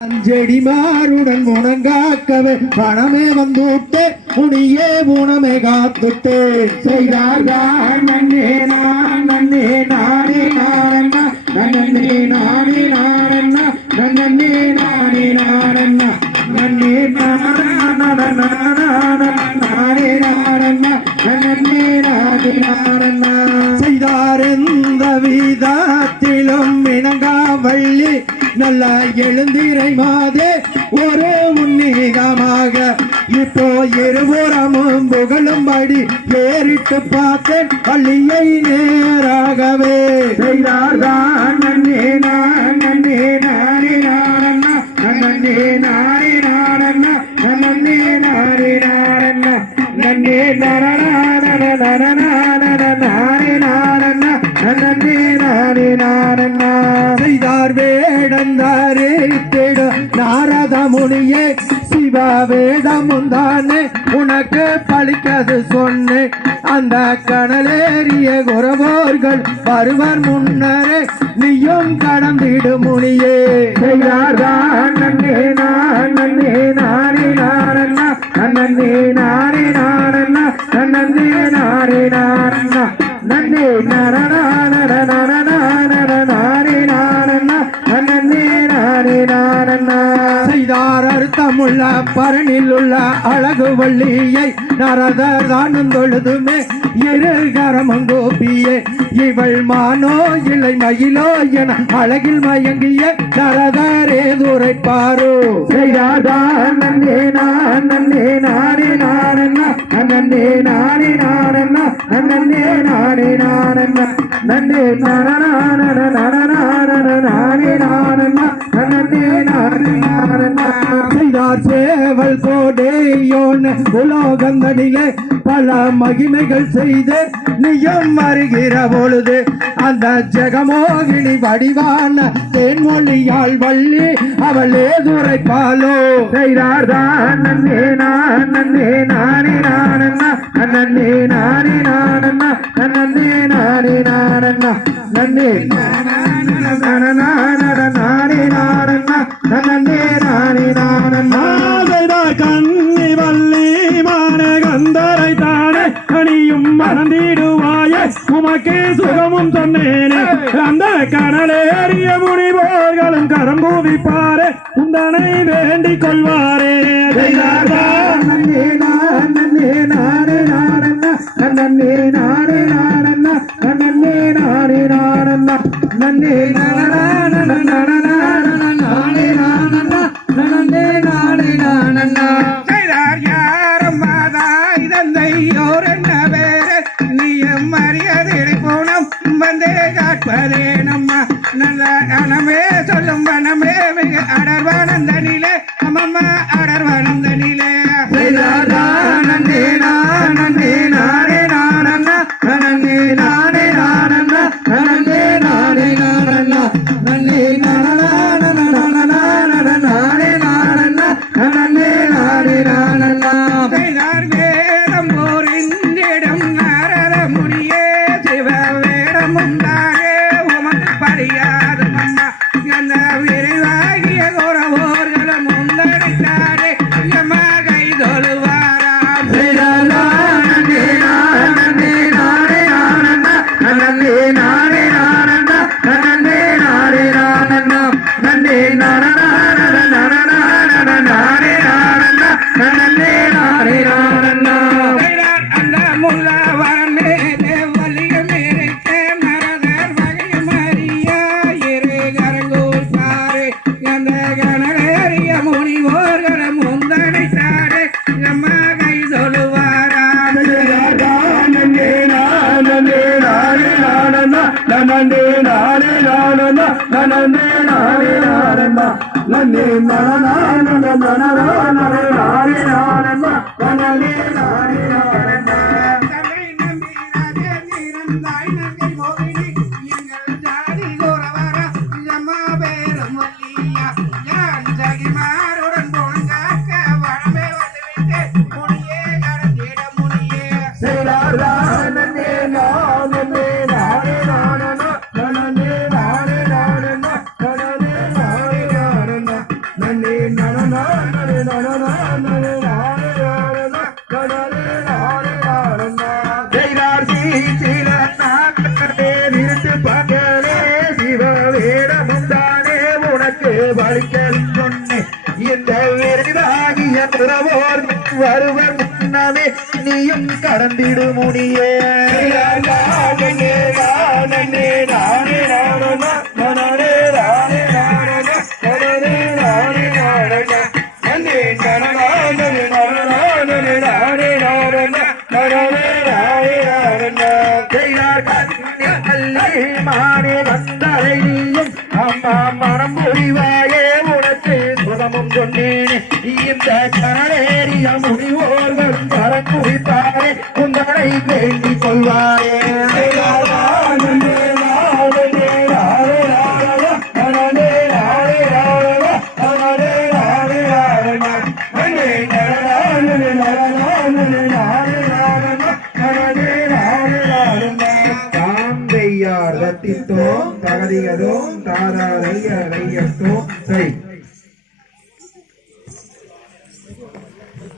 அஞ்செடிமாருடன் முனங்காக்கவே பணமே வந்துட்டே முனியே ஊனமே காத்துட்டே. செய்தார்கள் நன்னே நான் நன்னே நானே நாரண்ணா நன்னே நானே நாரண்ணா நன்னே நானே நாரண்ணா நன்னே நானே நல்லா எழுந்திரை மாதே ஒரு உன்னீகமாக இப்போ இருபுறமும் புகழும்படி ஏறிட்டு பார்த்தேன் பள்ளியை நேராகவே. செய்தார்தான் நன்னே நான் நன்னே நானே நானண்ணா நன்னே நானே. வேடந்தாரே தேட நாரத முனியே சிவ வேதமும் தானே உனக்கு பழிக்கது சொன்னேன் அந்த கடலேறிய குறவோர்கள் வருவர் முன்னரே நீயும் கடந்திடு முனியே. செய்தார்தான் நன்னே நான் நன்னே நானே நாரண்ணா நன்னே நானே நாரண்ணா நன்னே நானே நானண்ணா நன்னே நானே செய்தார் பரணில் உள்ள அழகு வள்ளியை நரதர் தானும் தொழுதுமே இரு கரமங்கோப்பியே இவள் மானோ இல்லை மயிலோ என அழகில் மயங்கிய நரதரே துரைப்பாரோ. செய்தாதான் நன்னே நான் நன்னே நானே நானண்ணா நன்னே நானே நானண்ணா நன்னே நானே நானண்ணா நன்னே நானே நானே நானண்ணா நன்னே நானே நானண்ணா செய்தார் சேவல் கோடேயோன் உலோகந்தனிலே பல மகிமைகள் செய்து நீயும் வருகிற பொழுது அந்த ஜெகமோகினி வடிவான தேன்மொழியால் வள்ளி அவளே துரைப்பாலோ செய்தார்தான் நன்னே நான் நன்னே நானே நானண்ணா நன்னே நானே நானண்ணா நன்னே நானே நானண்ணா நன்னே நானே உமக்கு சுகமும் சொன்னேனே அந்த கடலேறிய முனிவோர்களும் கரம் கூவிப்பாரே. உந்தனை வேண்டிக் கொள்வாரே. நன்னே நான் நானே நானே நானே நானண்ணா நன்னே. நானே காட்பதே நம்ம நல்ல அனமே சொல்லும் வனமே மிக அடர்வானந்த நிலை. அடர்வானந்தனிலே அடர்வானந்த நன்னே நானே நானே செய்தார் சீச்சில நிறுத்து பகலே சிவ தானே உனக்கு வலிக்கல் சொன்னேன் இந்த விரைவாகிய துறவோர் வருவர் முன்னமே நீயும் கடந்திடு முடியே நானே நானே மனம் புரிவாயே உனக்கு சுதமும் கொண்டேனே இந்த கனலேறிய முனிவோர்கள் கரம் குறிப்பாரே உங்களை வேண்டிக் கொள்வாரே தாந்தையார் தத்தித்தோம் தகதிகதோம் தாராரைய ரையத்தோம் சரி.